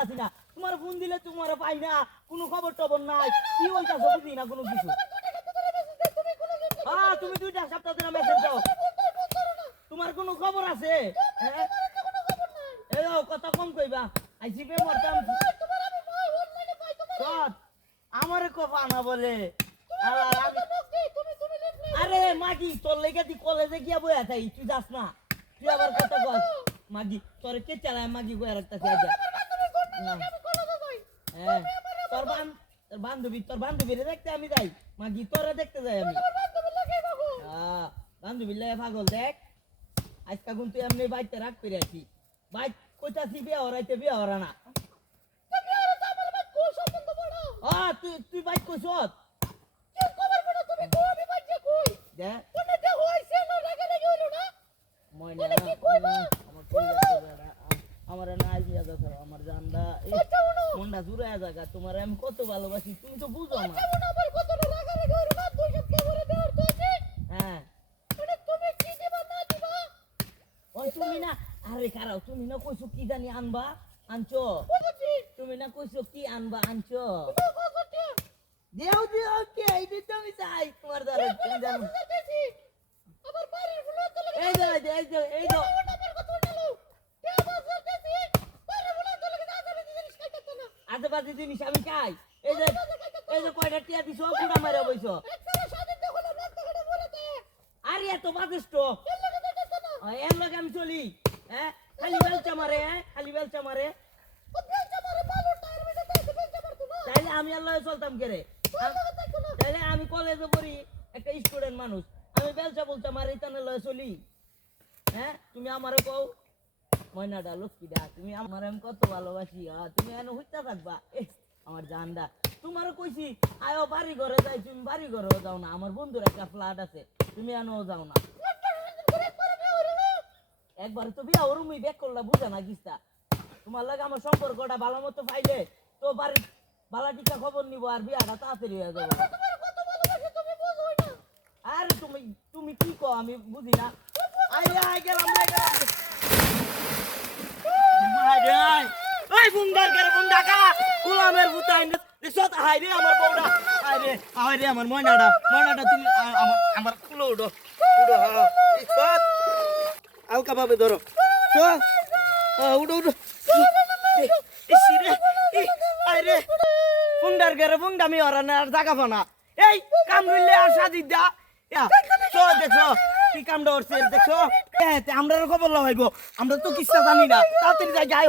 বুঝতাছি না। তোমার ফোন দিলে তোমার পাই না কোনো খবর টবর নাই। কি বলতাছো বুঝি না কোনো কিছু? হ্যাঁ তুমি দুইটা সপ্তাহ দিনে মেসেজ দাও তোমার কোনো খবর আছে? হ্যাঁ? এই কথা কম কইবা। আইসিপে মরতাম? সৎ। আমারে কফা না বলে। আরে মাগি তোর লেগে তুই কলেজে গিয়া বইয়া থাই তুই যাস না। তুই আবার কথা কস। মাগি তোর কে চালায়? মাগি বইয়া আজ হ্যাঁ তোর বান তোর বান্ধবী তোর বান্ধবীরে দেখতে আমি যাই। মাগি তোরে দেখতে যাই আমি। হ্যাঁ বান্ধবী লাগে পাগল দেখ। আজকা কিন্তু এমনি বাইতে রাখ পেরে আছি। বাইক কইতাছি বিয়া হরাইতে বিয়া হরা না। তুই তুই বাইক কইছত দেখ ময়না আমার আমার নাই দিয়া দেখো আমার জানদা মনটা জুড়ে জায়গা তোমার আমি কত ভালোবাসি তুমি তো বুঝো না। হ্যাঁ। তুমি না আরে কারাও তুমি না কইছো কি জানি আনবা আনছো? তুমি না কইছো কি আনবা আনছো? দেও দেও কে? এই দিতে আমি চাই তোমার দ্বারা তুমি জানো। এই দাও এই দাও, এই দাও জিনিস আমি এই যে এই যে কয়টা টিয়া দিছো কুড়া মারা বইছো। আরে এত এর লগে আমি চলি হ্যাঁ? খালি বেলচা মারে হ্যাঁ? খালি বেলচা মারে। তাইলে আমি আর লগে চলতাম কে রে তাইলে আমি কলেজে পড়ি, একটা স্টুডেন্ট মানুষ। আমি বেলচা বলচা মারি তানে লয়ে চলি। হ্যাঁ? তুমি আমারে কও ময়নাডা লক্ষ্মীডা তুমি আমার আমি কত ভালোবাসি তুমি এনে হইতা থাকবা। আমার জানডা তোমারও কইছি আয়ো বাড়ি ঘরে যাই তুমি বাড়ি ঘরেও যাও না আমার বন্ধুর একটা ফ্ল্যাট আছে তুমি এনেও যাও না। একবার তো বিয়া ওরুমি ব্যাক করলা বুঝা না কিস্তা তোমার লাগে আমার সম্পর্কটা ভালো মতো পাইলে তো বাড়ি বালা টিকা খবর নিব আর বিয়াটা তাড়াতাড়ি হয়ে যাবে। আরে তুমি তুমি কি কো আমি বুঝি না। ওই বুন্দার করে বুন্দাকা গোলামের বুতাই সত হাই রে আমার বউডা। আই রে আই রে আমার ময়নাডা। ময়নাডা তুমি আমার আমার কুলো উডো। উডো হ্যাঁ সত হালকা ভাবে ধরো। তো উডো উডো। ইসি রে ই, আই রে। বুন্দার করে বুন্দা মি হরানা আর জাগা পানা এই কাম মিললে আর সাজি দা। তো দেখো কি কামটা করছে দেখছ আমরাও খবর লগাইবো আমরা তো কিচ্ছা জানি না। তাড়াতাড়ি যাই যাই